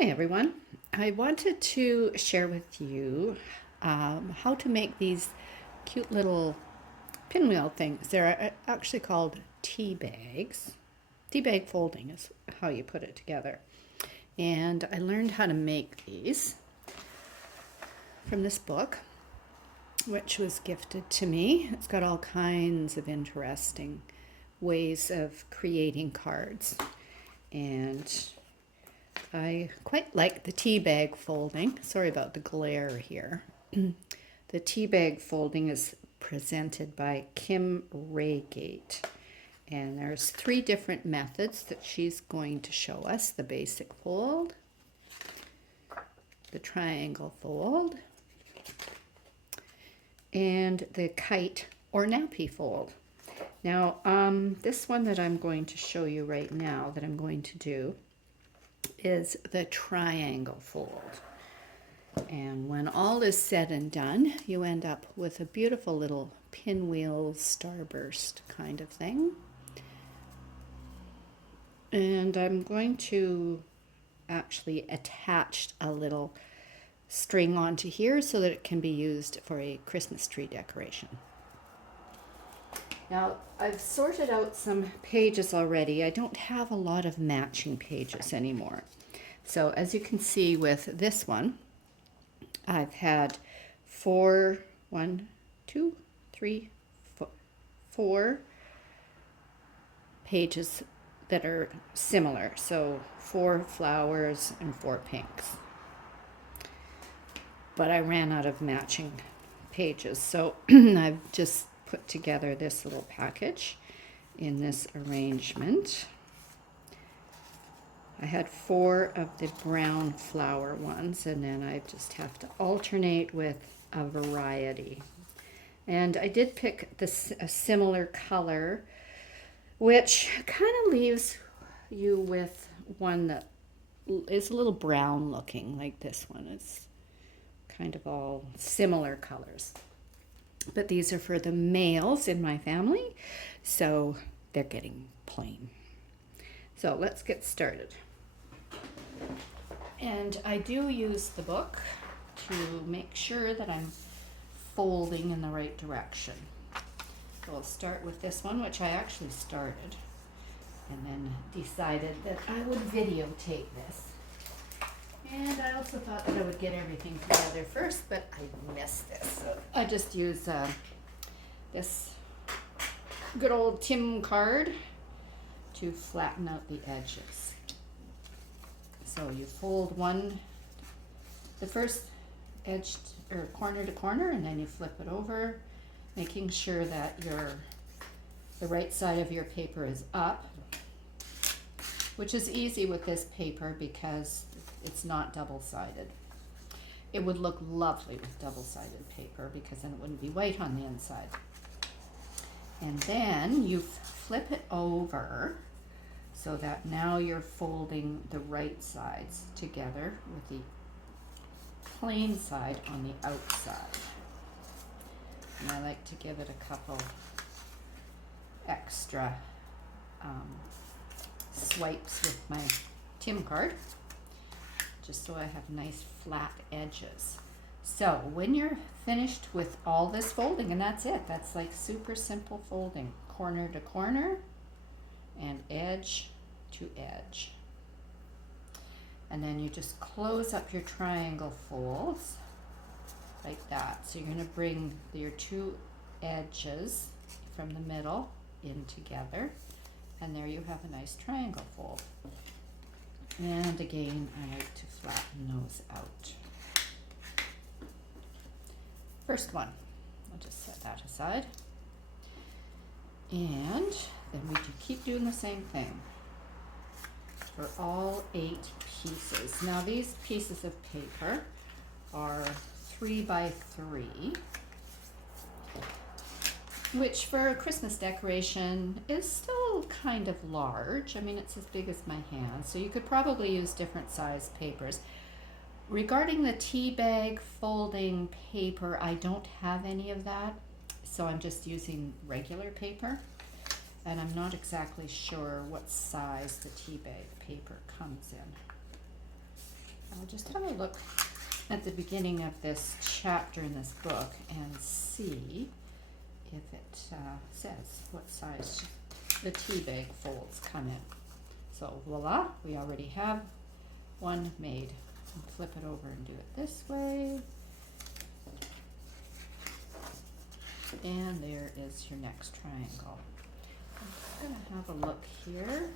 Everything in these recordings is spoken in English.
Hi everyone. I wanted to share with you how to make these cute little pinwheel things. They're actually called tea bags. Tea bag folding is how you put it together. And I learned how to make these from this book, which was gifted to me. It's got all kinds of interesting ways of creating cards. And I quite like the tea bag folding. Sorry about the glare here. The tea bag folding is presented by Kim Raygate. And there's 3 different methods that she's going to show us. The basic fold, the triangle fold, and the kite or nappy fold. Now, this one that I'm going to show you right now that I'm going to do is the triangle fold. And when all is said and done, you end up with a beautiful little pinwheel starburst kind of thing. And I'm going to actually attach a little string onto here so that it can be used for a Christmas tree decoration. Now, I've sorted out some pages already. I don't have a lot of matching pages anymore. So as you can see with this one, I've had 4 pages that are similar. So 4 flowers and 4 pinks. But I ran out of matching pages. So I've just put together this little package in this arrangement. I had 4 of the brown flower ones, and then I just have to alternate with a variety. And I did pick a similar color, which kind of leaves you with one that is a little brown looking, like this one. It's kind of all similar colors. But these are for the males in my family, so they're getting plain. So let's get started. And I do use the book to make sure that I'm folding in the right direction. So I'll start with this one, which I actually started, and then decided that I would videotape this. And I also thought that I would get everything together first, but I missed this. So I just use this good old Tim card to flatten out the edges. So you fold the first edge or corner to corner, and then you flip it over, making sure that the right side of your paper is up, which is easy with this paper because it's not double-sided. It would look lovely with double-sided paper because then it wouldn't be white on the inside. And then you flip it over so that now you're folding the right sides together with the plain side on the outside. And I like to give it a couple extra swipes with my Tim card, just so I have nice flat edges. So when you're finished with all this folding, and that's it, that's like super simple folding, corner to corner and edge to edge. And then you just close up your triangle folds like that. So you're going to bring your 2 edges from the middle in together, and there you have a nice triangle fold. And again, I like to flatten those out. First one, I'll just set that aside. And then we keep doing the same thing for all 8 pieces. Now these pieces of paper are 3 by 3, which for a Christmas decoration is still kind of large. I mean, it's as big as my hand, so you could probably use different size papers. Regarding the tea bag folding paper, I don't have any of that, so I'm just using regular paper, and I'm not exactly sure what size the tea bag paper comes in. I'll just have a look at the beginning of this chapter in this book and see if it says what size the tea bag folds come in. So voila, we already have one made. I'll flip it over and do it this way. And there is your next triangle. I'm going to have a look here.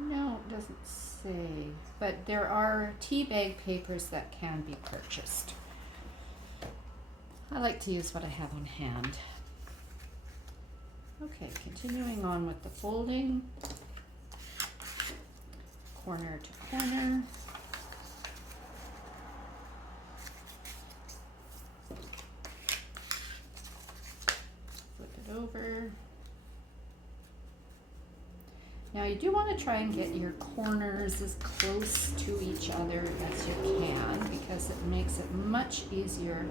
No, it doesn't say, but there are tea bag papers that can be purchased. I like to use what I have on hand. Okay, continuing on with the folding, corner to corner. Flip it over. Now you do want to try and get your corners as close to each other as you can, because it makes it much easier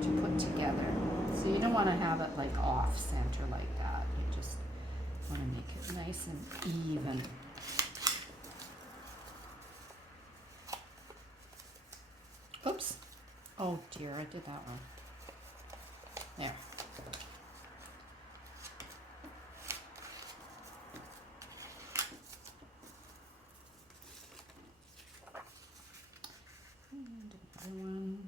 to put together. So you don't want to have it like off center like that. You just want to make it nice and even. Oops. Oh dear, I did that one. There. And another one.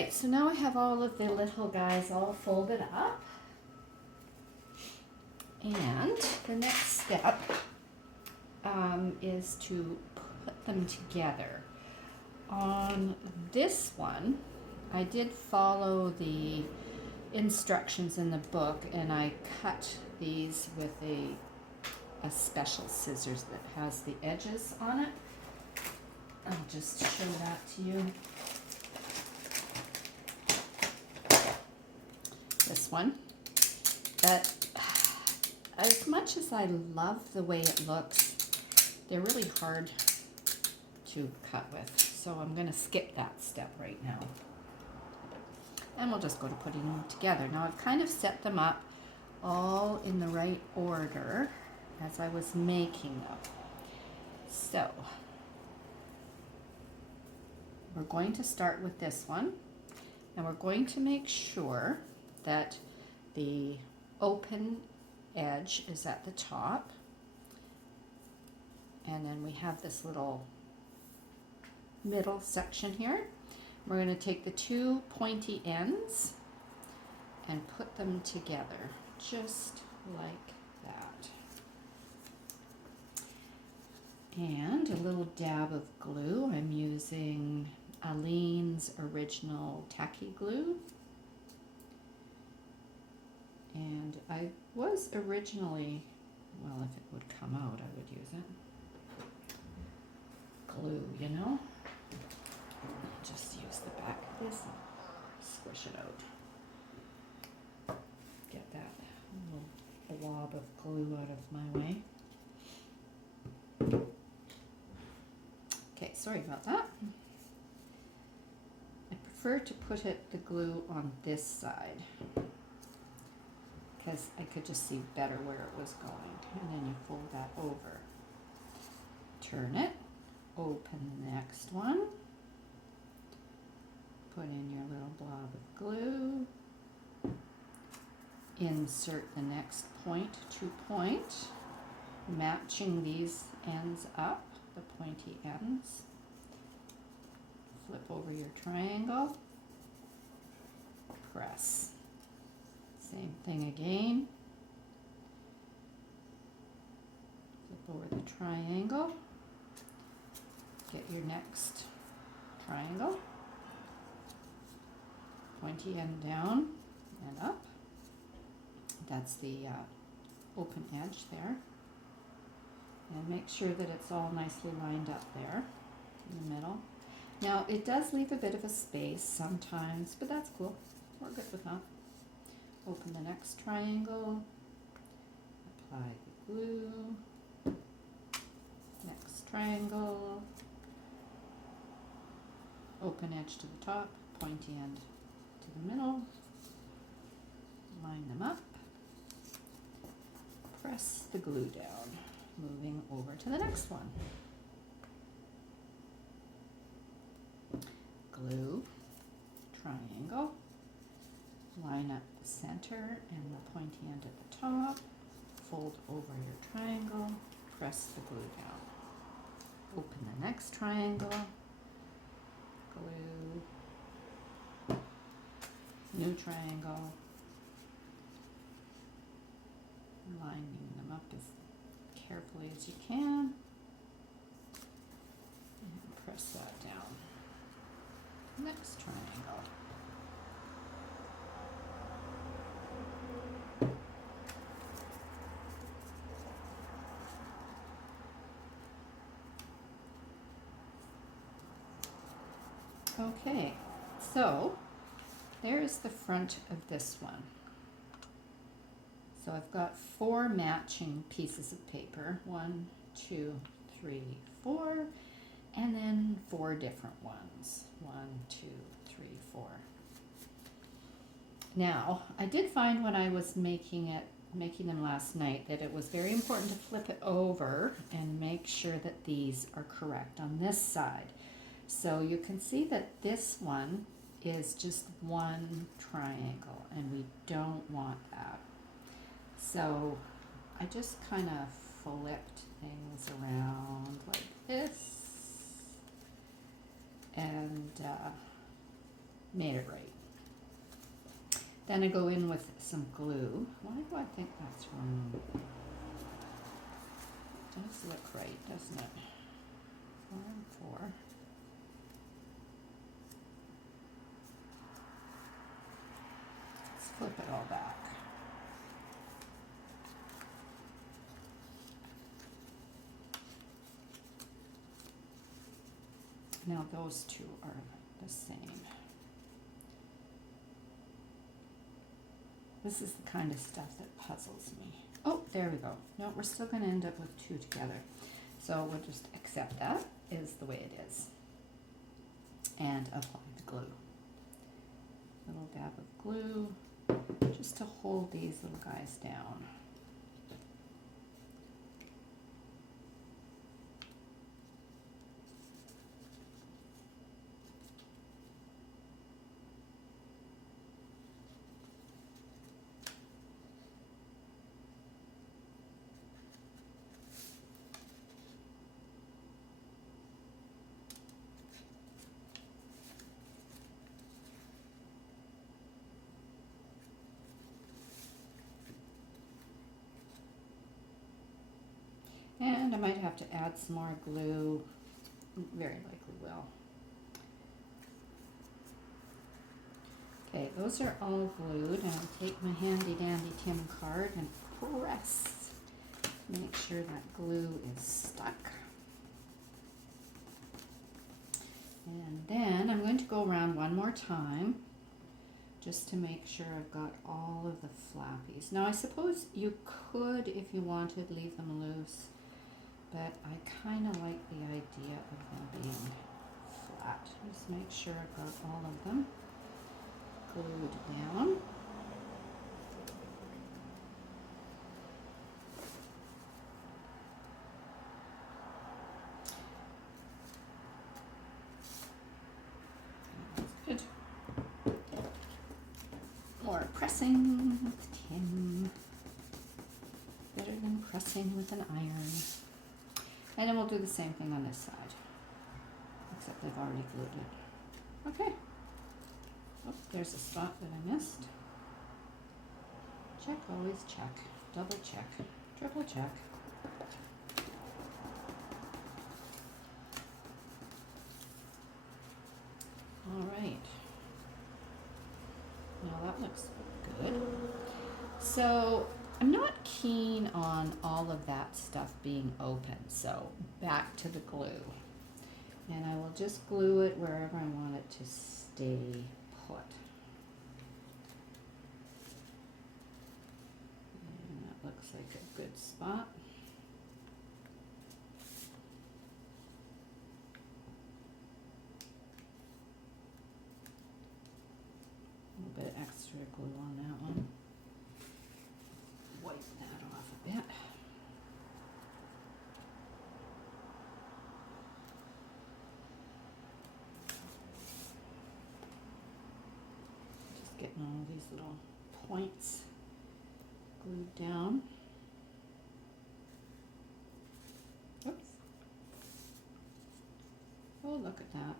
right, so now I have all of the little guys all folded up. And the next step is to put them together. On this one, I did follow the instructions in the book, and I cut these with a special scissors that has the edges on it. I'll just show that to you. This one. But as much as I love the way it looks, they're really hard to cut with. So I'm going to skip that step right now. And we'll just go to putting them together. Now I've kind of set them up all in the right order as I was making them. So we're going to start with this one, and we're going to make sure that the open edge is at the top, and then we have this little middle section here. We're going to take the two pointy ends and put them together just like that. And a little dab of glue. I'm using Aleene's Original Tacky Glue. And I was originally, well, if it would come out, I would use it. Glue, you know? Just use the back of this and squish it out. Get that little blob of glue out of my way. Okay, sorry about that. I prefer to put the glue on this side because I could just see better where it was going. And then you fold that over. Turn it, open the next one, put in your little blob of glue, insert the next point to point, matching these ends up, the pointy ends. Flip over your triangle, press. Same thing again. Flip over the triangle, get your next triangle, pointy end down and up. That's the open edge there. And make sure that it's all nicely lined up there in the middle. Now it does leave a bit of a space sometimes, but that's cool. We're good with that. Open the next triangle, apply the glue, next triangle, open edge to the top, pointy end to the middle, line them up, press the glue down, moving over to the next one. Glue, triangle, line up the center and the pointy end at the top, fold over your triangle, press the glue down. Open the next triangle, glue, new triangle, lining them up as carefully as you can, and press that down. Next triangle. Okay, so there's the front of this one. So I've got 4 matching pieces of paper, 1, 2, 3, 4, and then 4 different ones, 1, 2, 3, 4. Now, I did find when I was making them last night that it was very important to flip it over and make sure that these are correct on this side. So you can see that this one is just one triangle, and we don't want that. So I just kind of flipped things around like this, and made it right. Then I go in with some glue. Why do I think that's wrong? It does look right, doesn't it? 4 and 4. Let's flip it all back. Now those two are the same. This is the kind of stuff that puzzles me. Oh, there we go. No, we're still going to end up with 2 together. So we'll just accept that is the way it is. And apply the glue. Little dab of glue just to hold these little guys down. And I might have to add some more glue, very likely will. Okay, those are all glued, and I'll take my handy dandy Tim card and press. Make sure that glue is stuck. And then I'm going to go around one more time just to make sure I've got all of the flappies. Now I suppose you could, if you wanted, leave them loose, but I kind of like the idea of them being flat. Just make sure I've got all of them glued down. That's good. More pressing with Tim. Better than pressing with an iron. And then we'll do the same thing on this side, except they've already glued it. Okay. Oh, there's a spot that I missed. Check, always check. Double check. Triple check. All right. Now that looks good. So I'm not keen on all of that stuff being open, so back to the glue. And I will just glue it wherever I want it to stay put. And that looks like a good spot. A little bit extra glue on that one. Wipe that off a bit. Just getting all these little points glued down. Oops. Oh, look at that.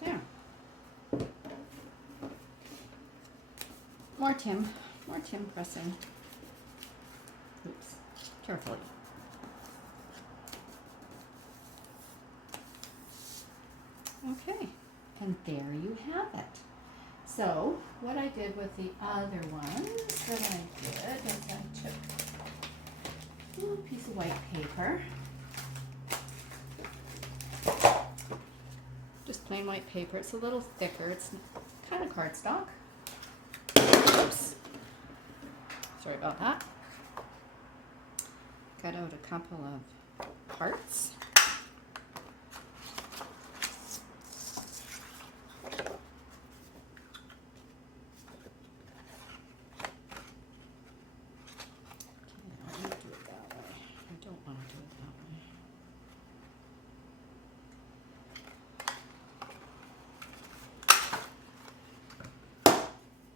There. More Tim pressing. Oops, carefully. Okay, and there you have it. So what I did with the other ones that I did is I took a little piece of white paper, just plain white paper. It's a little thicker. It's kind of cardstock. Oops. Sorry about that. Cut out a couple of parts.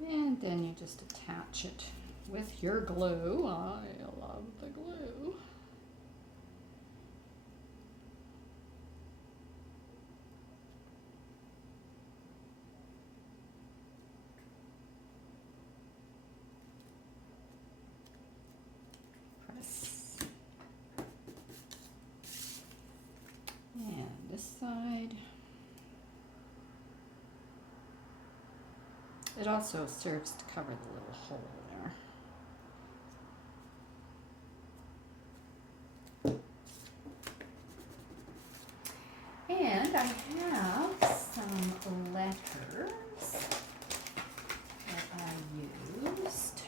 And And then you just attach it with your glue. I love the glue. Press. And this side. It also serves to cover the little hole there. And I have some letters that I used.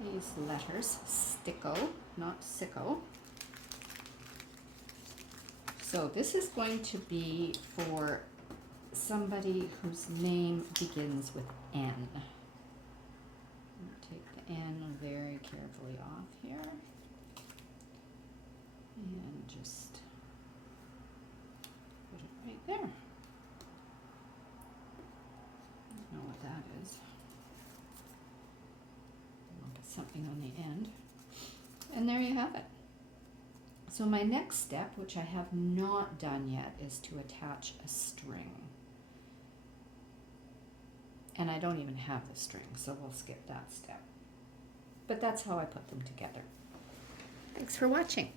These letters, sticko, not sicko. So this is going to be for somebody whose name begins with N. I'm going to take the N very carefully off here and just put it right there. I don't know what that is. I'll put something on the end. And there you have it. So my next step, which I have not done yet, is to attach a string. And I don't even have the string, so we'll skip that step. But that's how I put them together. Thanks for watching.